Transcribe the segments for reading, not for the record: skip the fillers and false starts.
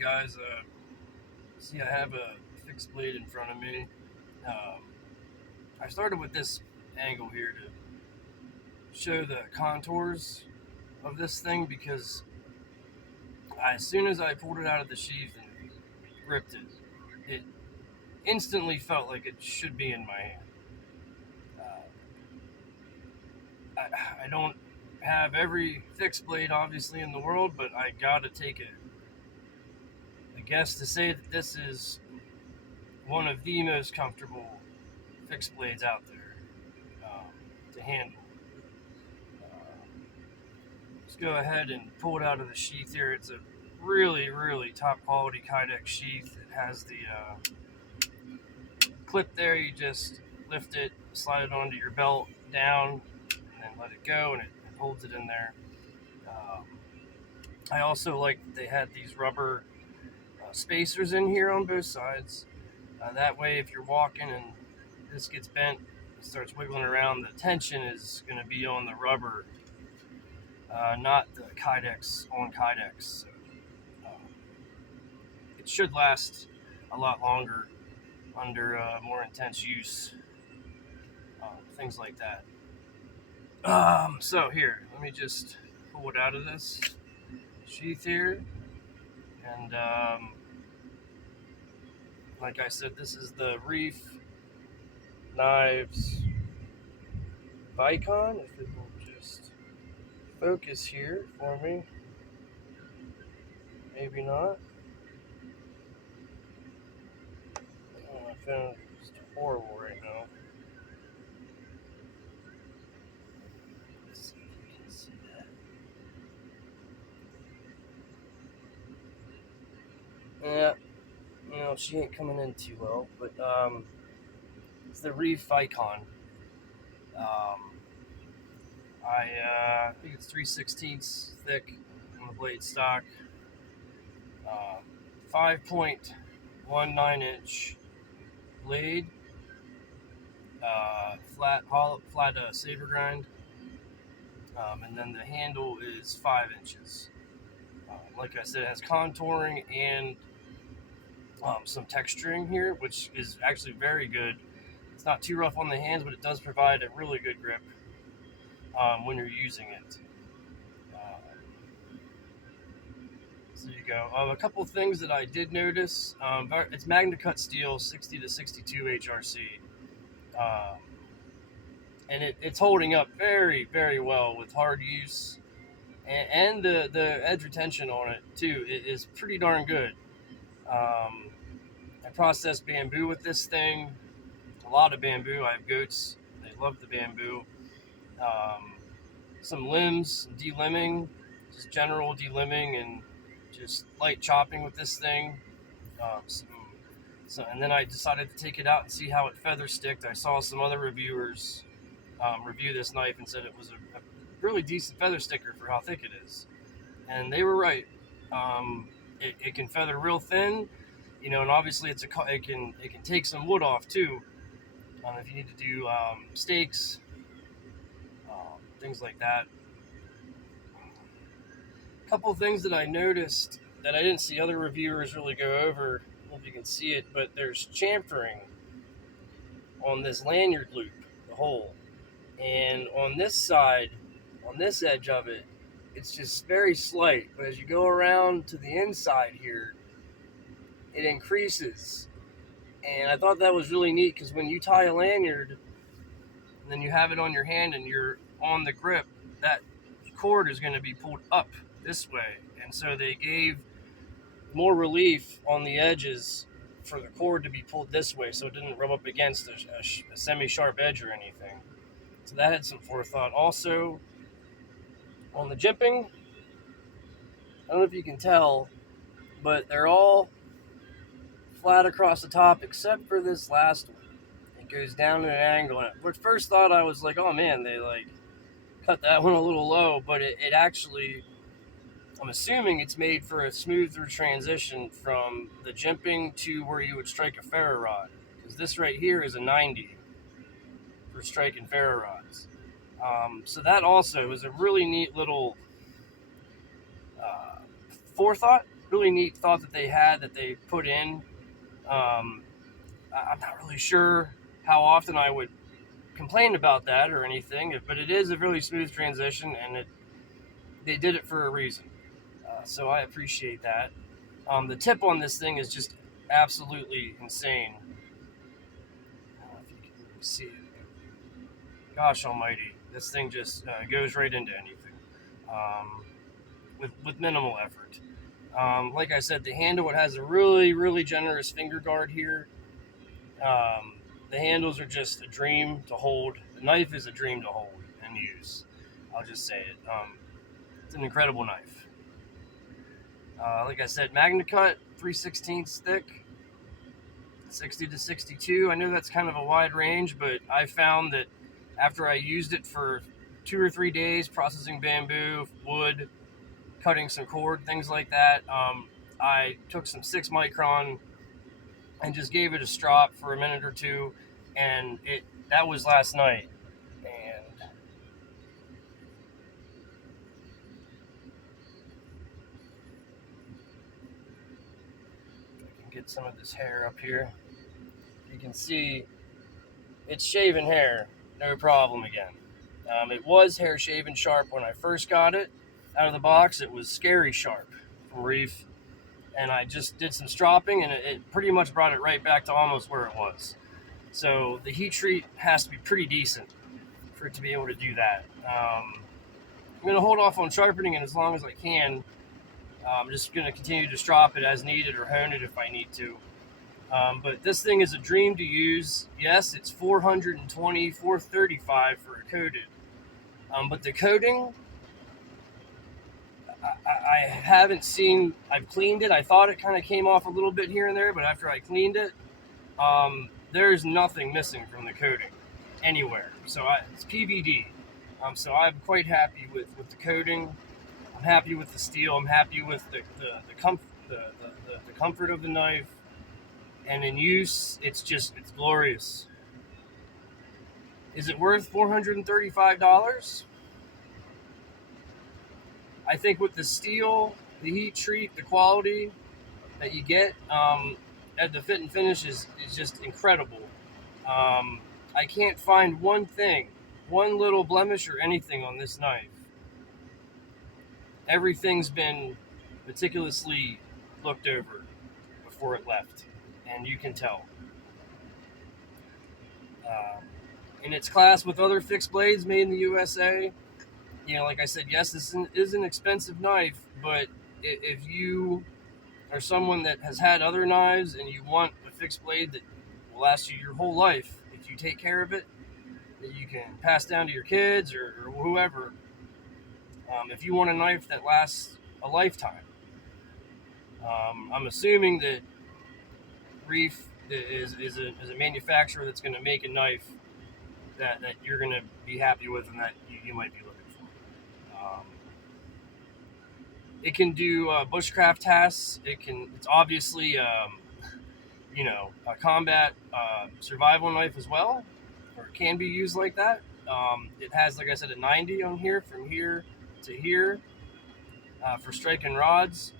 guys, see I have a fixed blade in front of me. Um, I started with this angle here to show the contours of this thing because as soon as I pulled it out of the sheath and gripped it, it instantly felt like it should be in my hand. Uh, I don't have every fixed blade obviously in the world, but I gotta take a guess to say that this is one of the most comfortable fixed blades out there to handle. Let's go ahead and pull it out of the sheath here. It's a really top quality Kydex sheath. It has the clip there. You just lift it, slide it onto your belt down, and then let it go, and it holds it in there. I also like that they had these rubber spacers in here on both sides. That way, if you're walking and this gets bent, it starts wiggling around, the tension is going to be on the rubber, not the Kydex on Kydex. So, it should last a lot longer under more intense use, things like that. So here, let me just pull it out of this sheath here, and like I said, this is the Reiff Knives Vicon. If it will just focus here for me, maybe not. Oh, my phone is horrible right now. Let's see if you can see that. Yeah, she ain't coming in too well, but it's the Reiff VICON. I think it's 3/16 thick on the blade stock. 5.19 inch blade, flat saber grind, and then the handle is 5 inches. Like I said, it has contouring and some texturing here, which is actually very good. It's not too rough on the hands, but it does provide a really good grip when you're using it. So there you go. A couple things that I did notice. It's Magna Cut steel, 60 to 62 HRC. And it's holding up very well with hard use. And the edge retention on it, too, is pretty darn good. I processed bamboo with this thing. A lot of bamboo. I have goats. They love the bamboo. Some limbs, delimbing, just general delimbing and just light chopping with this thing. And then I decided to take it out and see how it feather sticked. I saw some other reviewers review this knife and said it was a really decent feather sticker for how thick it is, and they were right. It can feather real thin, and obviously it can take some wood off too, if you need to do steaks, things like that. A couple of things that I noticed that I didn't see other reviewers really go over. I don't know if you can see it, but there's chamfering on this lanyard loop, the hole, and on this side, on this edge of it, it's just very slight. But as you go around to the inside here, it increases. And I thought that was really neat because when you tie a lanyard and then you have it on your hand and you're on the grip, that cord is going to be pulled up this way. And so they gave more relief on the edges for the cord to be pulled this way so it didn't rub up against a semi-sharp edge or anything. So that had some forethought. Also, on the jimping, I don't know if you can tell, but they're all flat across the top except for this last one. It goes down at an angle. And at first thought, I was like, oh man, they cut that one a little low, but it actually, I'm assuming it's made for a smoother transition from the jimping to where you would strike a ferro rod, because this right here is a 90 for striking ferro rods. So that also was a really neat little forethought really neat thought that they had that they put in. I'm not really sure how often I would complain about that or anything, but it is a really smooth transition, and they did it for a reason. So I appreciate that. The tip on this thing is just absolutely insane. I don't know if you can really see it. Gosh almighty, this thing just goes right into anything with minimal effort. Like I said, the handle, it has a really generous finger guard here. Um, the handles are just a dream to hold. The knife is a dream to hold and use. I'll just say it. It's an incredible knife. Like I said, MagnaCut, 3/16 thick, 60 to 62. I know that's kind of a wide range, but I found that after I used it for 2 or 3 days, processing bamboo, wood, cutting some cord, things like that, I took some 6 micron and just gave it a strop for a minute or two, and that was last night. And I can get some of this hair up here. You can see it's shaven hair, no problem again. It was hair shaven sharp when I first got it out of the box. It was scary sharp from Reiff, and I just did some stropping, and it pretty much brought it right back to almost where it was. So the heat treat has to be pretty decent for it to be able to do that. I'm going to hold off on sharpening it as long as I can. I'm just going to continue to strop it as needed or hone it if I need to. But this thing is a dream to use. Yes, it's $420, $435 for a coated. But the coating, I haven't seen. I've cleaned it. I thought it kind of came off a little bit here and there, but after I cleaned it, there's nothing missing from the coating anywhere. So it's PVD. So I'm quite happy with the coating. I'm happy with the steel. I'm happy with the comfort of the knife. And in use, it's glorious. Is it worth $435? I think with the steel, the heat treat, the quality that you get, at the fit and finish is just incredible. I can't find one little blemish or anything on this knife. Everything's been meticulously looked over before it left, and you can tell. In its class with other fixed blades made in the USA, like I said, yes, this is an expensive knife, but if you are someone that has had other knives and you want a fixed blade that will last you your whole life, if you take care of it, that you can pass down to your kids or whoever, if you want a knife that lasts a lifetime, I'm assuming that Reiff is a manufacturer that's going to make a knife that you're going to be happy with and that you might be looking for. It can do bushcraft tasks. It's obviously a combat survival knife as well, or it can be used like that. It has, like I said, a 90 on here from here to here for striking rods.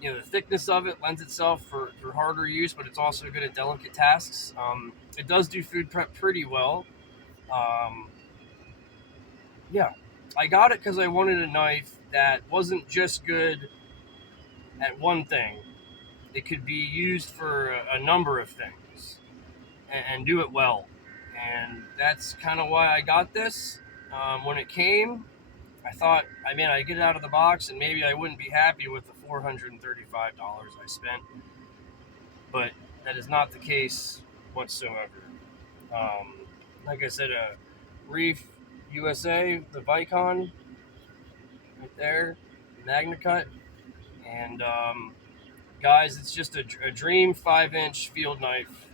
The thickness of it lends itself for harder use, but it's also good at delicate tasks. It does do food prep pretty well. Yeah, I got it because I wanted a knife that wasn't just good at one thing. It could be used for a number of things and do it well. And that's kind of why I got this. When it came, I thought, I'd get it out of the box and maybe I wouldn't be happy with the $435 I spent. But that is not the case whatsoever. Like I said, Reiff USA, the Vicon, right there, MagnaCut. And guys, it's just a dream 5-inch field knife,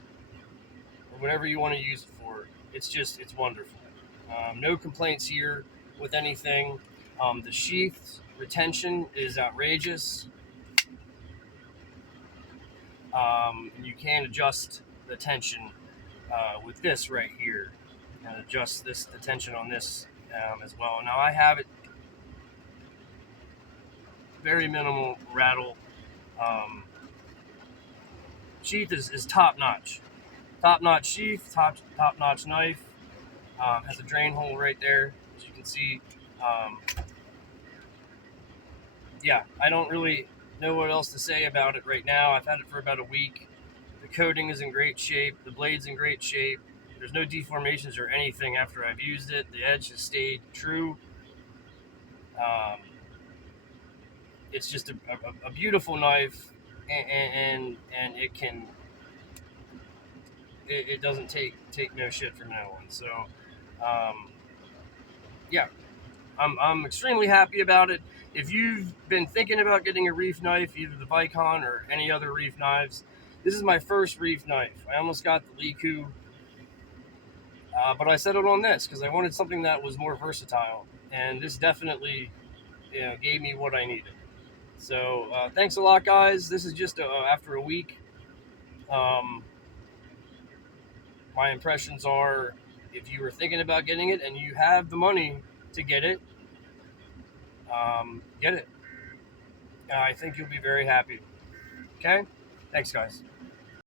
or whatever you want to use it for. It's wonderful. No complaints here with anything. The sheath retention is outrageous. You can adjust the tension with this right here, and adjust the tension on this as well. Now I have it very minimal rattle. Um, Sheath is top notch. Top notch sheath, top notch knife. Has a drain hole right there, as you can see. Um, yeah, I don't really know what else to say about it right now. I've had it for about a week. The coating is in great shape. The blade's in great shape. There's no deformations or anything after I've used it. The edge has stayed true. Um, it's just a beautiful knife, and it doesn't take no shit from no one. So, um, yeah, I'm extremely happy about it. If you've been thinking about getting a Reiff knife, either the Vicon or any other Reiff knives, this is my first Reiff knife. I almost got the Liku, but I settled on this because I wanted something that was more versatile, and this definitely, gave me what I needed. So thanks a lot, guys. This is just after a week. Um, my impressions are, if you were thinking about getting it and you have the money to get it, get it. I think you'll be very happy. Okay? Thanks, guys.